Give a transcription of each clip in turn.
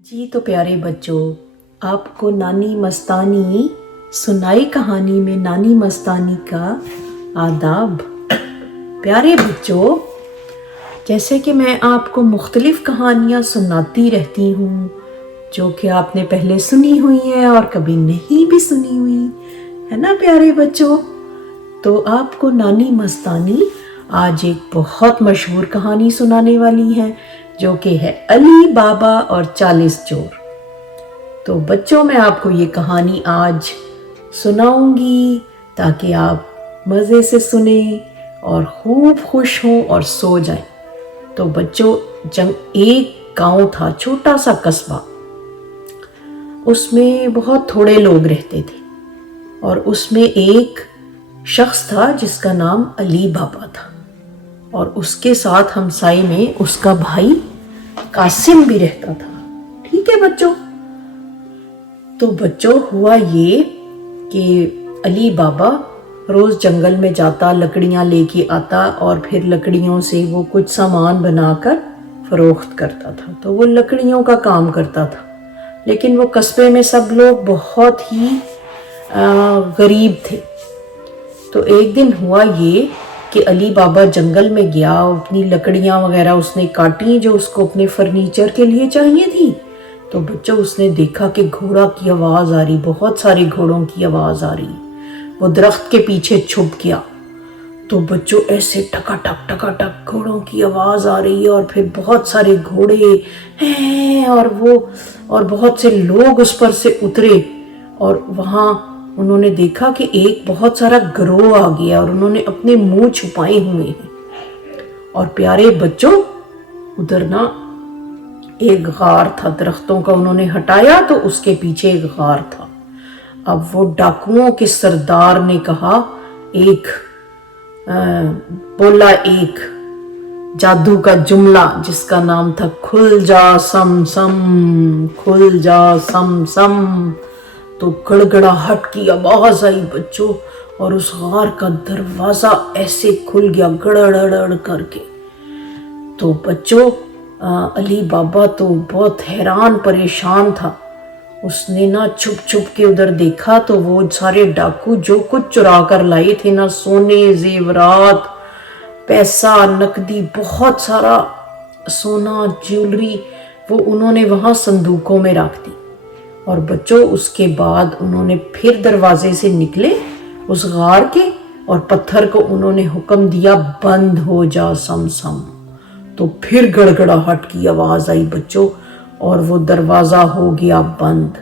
जी तो प्यारे बच्चों, आपको नानी मस्तानी सुनाई कहानी में नानी मस्तानी का आदाब। प्यारे बच्चों, जैसे कि मैं आपको मुख्तलिफ कहानियाँ सुनाती रहती हूँ जो कि आपने पहले सुनी हुई है और कभी नहीं भी सुनी हुई है ना प्यारे बच्चों। तो आपको नानी मस्तानी आज एक बहुत मशहूर कहानी सुनाने वाली है जो कि है अली बाबा और 40 चोर। तो बच्चों, मैं आपको ये कहानी आज सुनाऊंगी ताकि आप मज़े से सुने और खूब खुश हों और सो जाएं। तो बच्चों, एक गांव था, छोटा सा कस्बा। उसमें बहुत थोड़े लोग रहते थे और उसमें एक शख्स था जिसका नाम अली बाबा था और उसके साथ हमसाए में उसका भाई कासिम भी रहता था। ठीक है बच्चों। तो बच्चों, हुआ ये कि अली बाबा रोज जंगल में जाता, लकड़ियां लेके आता और फिर लकड़ियों से वो कुछ सामान बनाकर फरोख्त करता था। तो वो लकड़ियों का काम करता था, लेकिन वो कस्बे में सब लोग बहुत ही गरीब थे। तो एक दिन हुआ ये कि अली बाबा जंगल में गया, अपनी लकड़ियां वगैरह उसने काटी जो उसको अपने फर्नीचर के लिए चाहिए थी। तो बच्चों, उसने देखा कि घोड़ा की आवाज़ आ रही, बहुत सारे घोड़ों की आवाज़ आ रही। वो दरख्त के पीछे छुप गया। तो बच्चों, ऐसे टकाटक घोड़ों की आवाज़ आ रही है और फिर बहुत सारे घोड़े हैं और बहुत से लोग उस पर से उतरे और वहाँ उन्होंने देखा कि एक बहुत सारा गिरोह आ गया और उन्होंने अपने मुंह छुपाए हुए हैं। और प्यारे बच्चों, उधर ना एक गार था, दरख्तों का उन्होंने हटाया तो उसके पीछे एक गार था। अब वो डाकुओं के सरदार ने कहा, बोला एक जादू का जुमला जिसका नाम था खुल जा सम सम, खुल जा सम सम। तो गड़गड़ाहट की आवाज आई बच्चों और उस गार का दरवाजा ऐसे खुल गया गड़गड़ करके। तो बच्चों, अली बाबा तो बहुत हैरान परेशान था। उसने ना छुप छुप के उधर देखा तो वो सारे डाकू जो कुछ चुरा कर लाए थे ना, सोने, जेवरात, पैसा, नकदी, बहुत सारा सोना, ज्वेलरी, वो उन्होंने वहां संदूकों में रख दी। और बच्चों, उसके बाद उन्होंने फिर दरवाजे से निकले उस गार के और पत्थर को उन्होंने हुक्म दिया, बंद हो जा सम सम। तो फिर गड़गड़ाहट की आवाज आई बच्चों और वो दरवाजा हो गया बंद।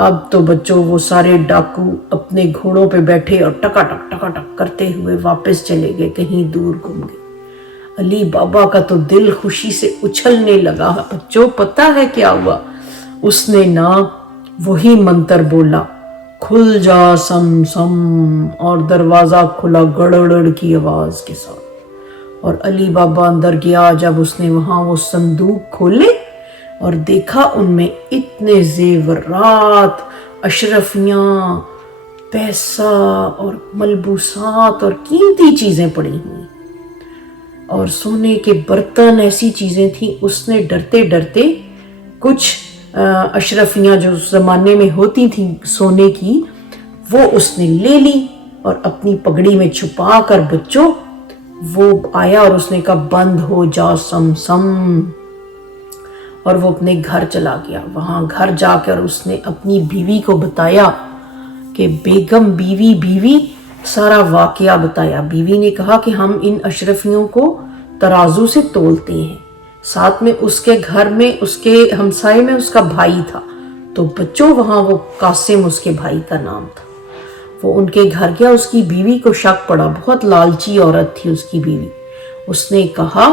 अब तो बच्चों, वो सारे डाकू अपने घोड़ों पे बैठे और टकाटक करते हुए वापस चले गए, कहीं दूर घूम गए। अली बाबा का तो दिल खुशी से उछलने लगा। बच्चों, पता है क्या हुआ? उसने ना वही मंत्र बोला, खुल जा सम सम, और दरवाजा खुला गड़गड़ की आवाज के साथ। और अली बाबा अंदर गया। जब उसने वहां वो संदूक खोले और देखा उनमें इतने जेवरात, अशरफियां, पैसा और मलबूसात और कीमती चीजें पड़ी हुई और सोने के बर्तन, ऐसी चीजें थी। उसने डरते डरते कुछ अशरफियां जो उस जमाने में होती थी सोने की, वो उसने ले ली और अपनी पगड़ी में छुपा कर बच्चों वो आया और उसने कहा, बंद हो जा सम सम। और वो अपने घर चला गया। वहां घर जाकर उसने अपनी बीवी को बताया कि बेगम, बीवी सारा वाकया बताया। बीवी ने कहा कि हम इन अशरफियों को तराजू से तोलते हैं। साथ में उसके घर में, उसके हमसाए में उसका भाई था। तो बच्चों, वहां वो कासिम उसके भाई का नाम था। वो उनके घर गया। उसकी बीवी को शक पड़ा, बहुत लालची औरत थी उसकी बीवी। उसने कहा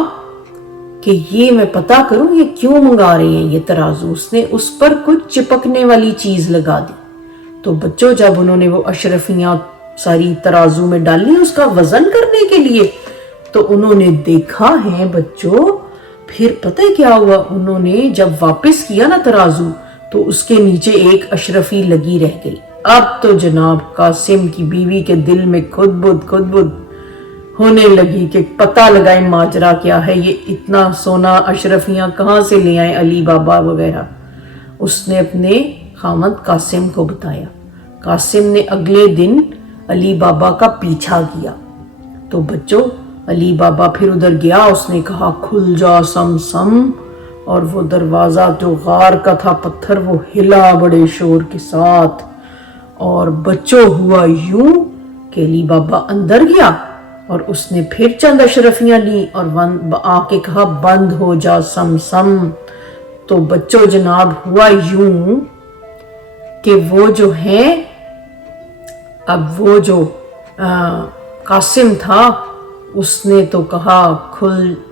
कि ये मैं पता करूं ये क्यों मंगा रहे हैं ये तराजू। उसने उस पर कुछ चिपकने वाली चीज लगा दी। तो बच्चों, जब उन्होंने वो अशरफियां सारी तराजू में डाली उसका वजन करने के लिए, तो उन्होंने देखा है बच्चों, फिर पता है क्या हुआ? उन्होंने जब वापस किया ना तराजू, तो उसके नीचे एक अशरफी लगी रह गई। अब तो जनाब कासिम की बीवी के दिल में खुदबुद होने लगी कि पता लगाए माजरा क्या है, ये इतना सोना, अशरफियां कहाँ से ले आए अली बाबा वगैरह। उसने अपने खामद कासिम को बताया। कासिम ने अगले दिन अली बाबा का पीछा किया। तो बच्चों, अली बाबा फिर उधर गया, उसने कहा खुल जा सम सम, और वो दरवाज़ा जो गार का था पत्थर वो हिला बड़े शोर के साथ। और बच्चों हुआ यूं कि अली बाबा अंदर गया और उसने फिर चंद अशरफियां ली और आके कहा बंद हो जा सम सम। तो बच्चों जनाब हुआ यूं कि वो जो है, अब वो जो कासिम था उसने तो कहा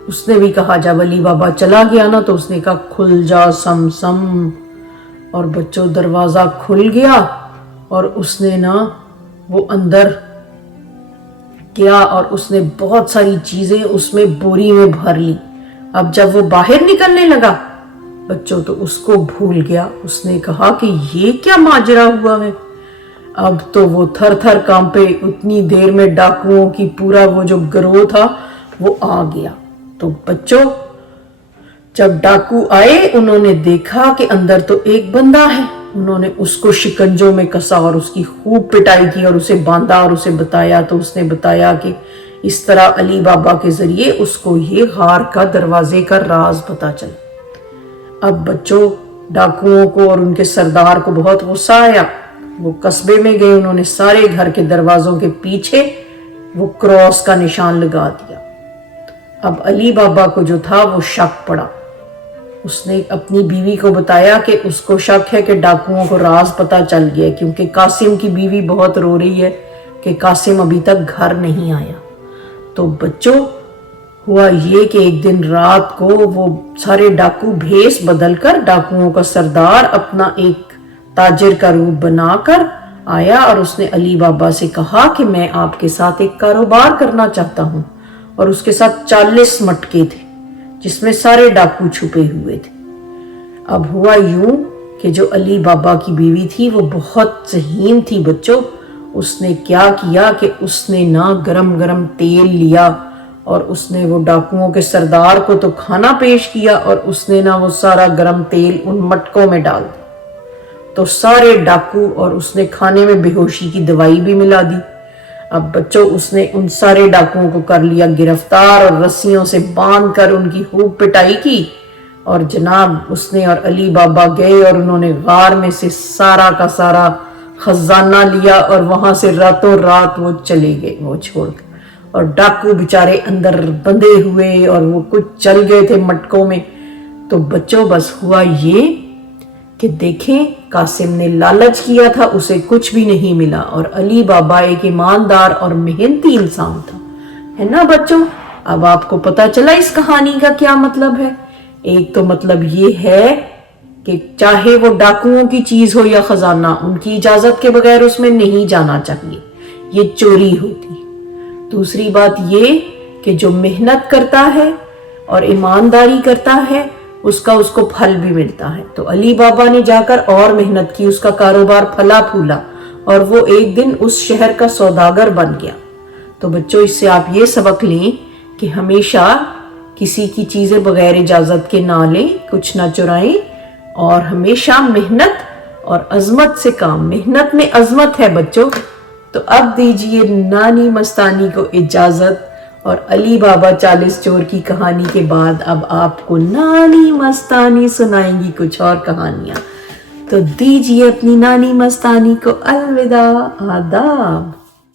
उसने भी कहा, जब अली बाबा चला गया ना तो उसने कहा खुल जा सम सम। और बच्चों दरवाज़ा खुल गया और उसने ना वो अंदर गया और उसने बहुत सारी चीज़ें उसमें बोरी में भर ली। अब जब वो बाहर निकलने लगा बच्चों तो उसको भूल गया। उसने कहा कि ये क्या माजरा हुआ है। अब तो वो थर थर कांपे। उतनी देर में डाकुओं की पूरा वो जो गिरोह था वो आ गया। तो बच्चों जब डाकू आए उन्होंने देखा कि अंदर तो एक बंदा है। उन्होंने उसको शिकंजों में कसा और उसकी खूब पिटाई की और उसे बांधा और उसे बताया। तो उसने बताया कि इस तरह अली बाबा के जरिए उसको ये गार का दरवाजे का राज पता चला। अब बच्चों डाकुओं को और उनके सरदार को बहुत गुस्सा आया। वो कस्बे में गए, उन्होंने सारे घर के दरवाजों के पीछे वो क्रॉस का निशान लगा दिया। अब अली बाबा को जो था वो शक पड़ा। उसने अपनी बीवी को बताया कि उसको शक है कि डाकुओं को राज पता चल गया, क्योंकि कासिम की बीवी बहुत रो रही है कि कासिम अभी तक घर नहीं आया। तो बच्चों हुआ ये कि एक दिन रात को वो सारे डाकू भेष बदलकर डाकुओं का सरदार अपना एक ताजिर का रूप बनाकर आया और उसने अली बाबा से कहा कि मैं आपके साथ एक कारोबार करना चाहता हूँ। और उसके साथ 40 मटके थे जिसमें सारे डाकू छुपे हुए थे। अब हुआ यूं कि जो अली बाबा की बीवी थी वो बहुत ज़हीन थी बच्चों। उसने क्या किया कि उसने ना गरम गरम तेल लिया और उसने वो डाकुओं के सरदार को तो खाना पेश किया और उसने ना वो सारा गरम तेल उन मटकों में डाल दिया। तो सारे डाकू, और उसने खाने में बेहोशी की दवाई भी मिला दी। अब बच्चों उसने उन सारे डाकुओं को कर लिया गिरफ्तार और रस्सियों से बांध कर उनकी खूब पिटाई की। और जनाब उसने और अली बाबा गए और उन्होंने गार में से सारा का सारा खजाना लिया और वहां से रातों रात वो चले गए वो छोड़कर। और डाकू बेचारे अंदर बंधे हुए और वो कुछ चल गए थे मटकों में। तो बच्चों बस हुआ ये कि देखें कासिम ने लालच किया था, उसे कुछ भी नहीं मिला। और अली बाबा एक ईमानदार और मेहनती इंसान था, है ना बच्चों। अब आपको पता चला इस कहानी का क्या मतलब है। एक तो मतलब ये है कि चाहे वो डाकुओं की चीज हो या खजाना, उनकी इजाजत के बगैर उसमें नहीं जाना चाहिए, ये चोरी होती है। दूसरी बात ये कि जो मेहनत करता है और ईमानदारी करता है उसको फल भी मिलता है। तो अली बाबा ने जाकर और मेहनत की, उसका कारोबार फला फूला और वो एक दिन उस शहर का सौदागर बन गया। तो बच्चों इससे आप ये सबक लें कि हमेशा किसी की चीजें बगैर इजाजत के ना लें, कुछ ना चुराएं और हमेशा मेहनत और अजमत से काम। मेहनत में अजमत है बच्चों। तो अब दीजिए नानी मस्तानी को इजाजत और अली बाबा 40 चोर की कहानी के बाद अब आपको नानी मस्तानी सुनाएंगी कुछ और कहानियां। तो दीजिए अपनी नानी मस्तानी को अलविदा, आदाब।